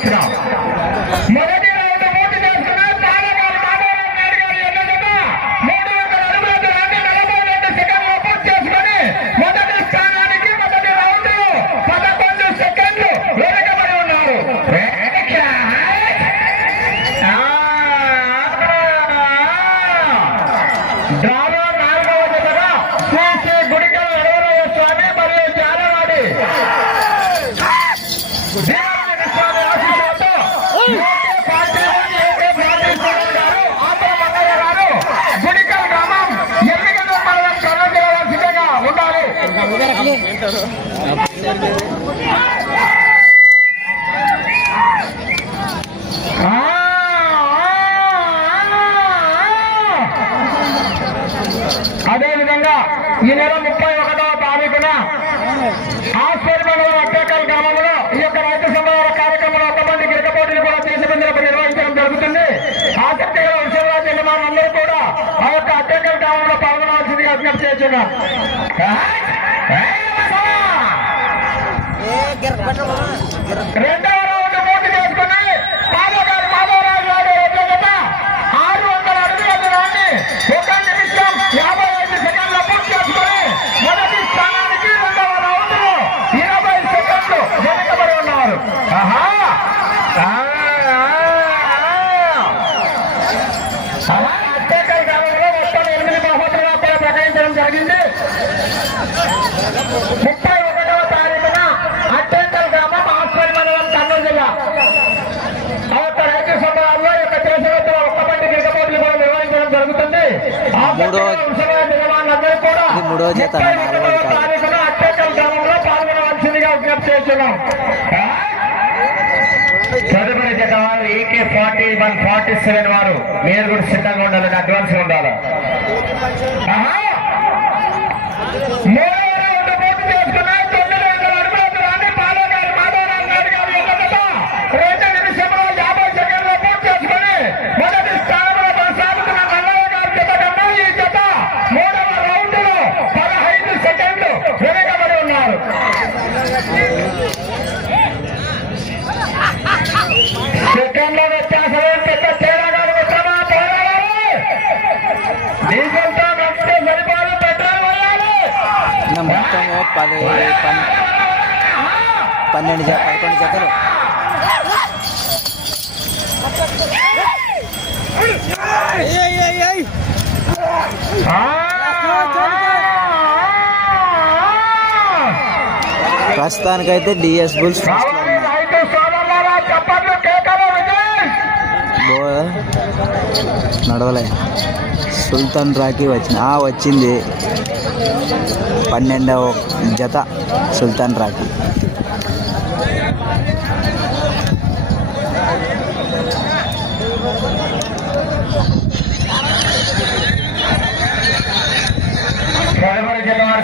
final. Moreno kakak kawan bapak kenal sini agak saya juga hei hei mas Allah ఈరోజే తన తదుపరి జత వారు EK forty one forty seven వారు మీరు కూడా సిద్ధంగా ఉండాలని అడ్వాన్స్ ఉండాలి. విషయంలో వ్యత్యాసమే పెద్ద తేడా కాదు వచ్చామా తేడా డీజిల్తో నడిపితే సరిపోదు పెట్రోల్ మొత్తము పది పన్నెండు పదకొండు జతలు. ప్రస్తుతానికైతే డిఎస్ బుల్స్ ఫస్ట్ నడవలే. సుల్తాన్ రాఖీ వచ్చింది. వచ్చింది. పన్నెండవ జత సుల్తాన్ రాఖీ.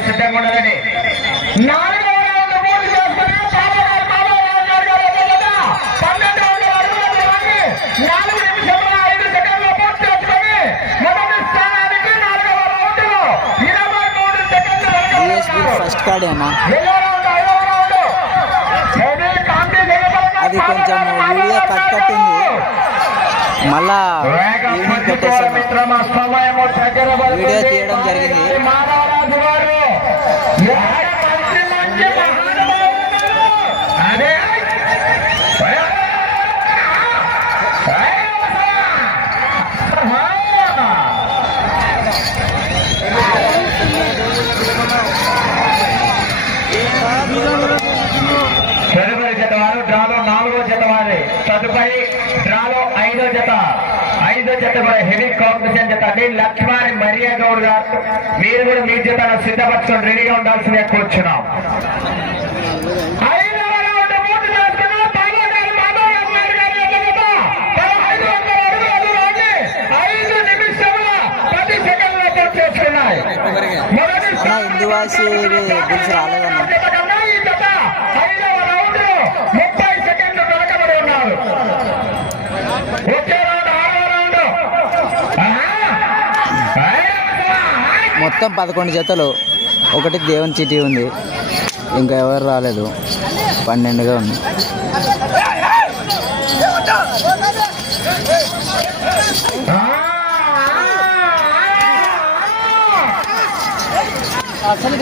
సిద్ధంగా ఉండాలని. స్టార్ట్ అన్న అది కొంచెం వీడియో కట్ కట్టింది మళ్ళా వీడియో తీయడం జరిగింది. ముప్పై డ్రాలో ఐదో జత. ఐదో జత కూడా హెవీ కాంపిటీషన్ జత. అండి లక్ష్మణ్ మరియా గౌడ్ గారు మీరు కూడా మీ జత సిద్ధపరచుకొని రెడీగా ఉండాల్సిందే కూర్చున్నాం. ఇందువాసి గురించి రాలేదన్నా. ఉన్నారు మొత్తం పదకొండు జతలు. ఒకటి దేవుని చిటి ఉంది. ఇంకా ఎవరు రాలేదు. పన్నెండుగా ఉంది. అసలు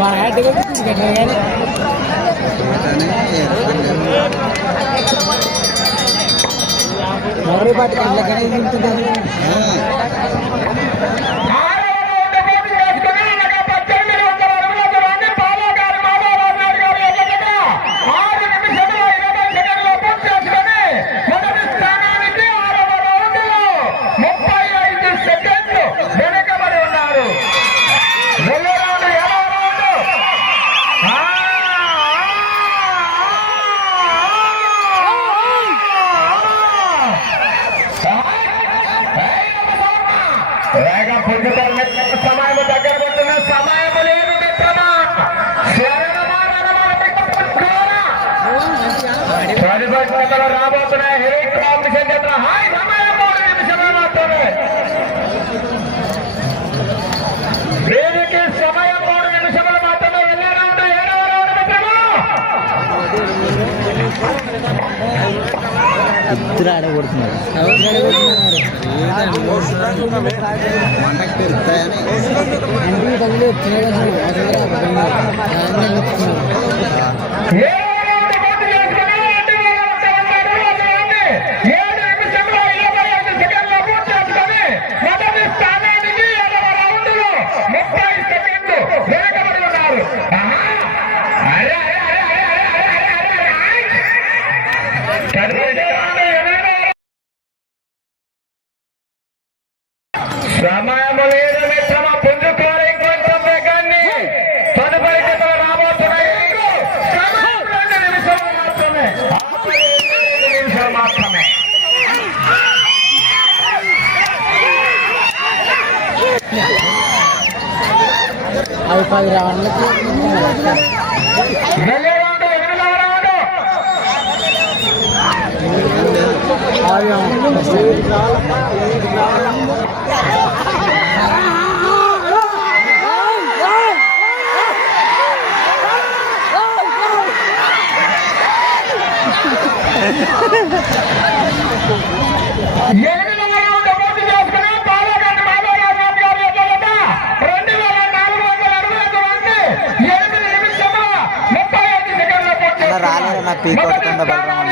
మన హ్యాట్ ఎవరి పాటు కళ్ళకనే తింటున్నారు కొడుతున్నారు తగిలి వచ్చినాయి అవి పది రావడానికి Yeah! అన్న పీకౌట్ కింద బలరాం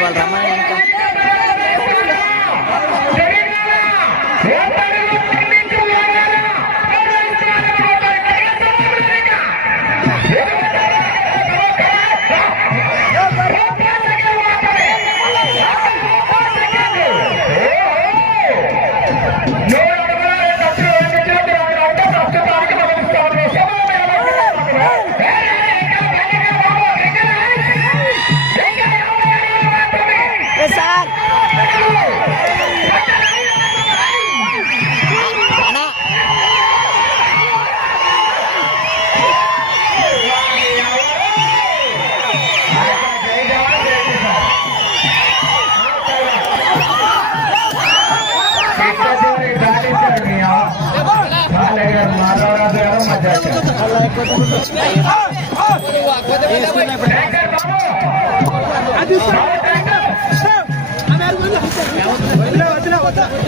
Valderrama ట్యాంకర్ బాబు బాబు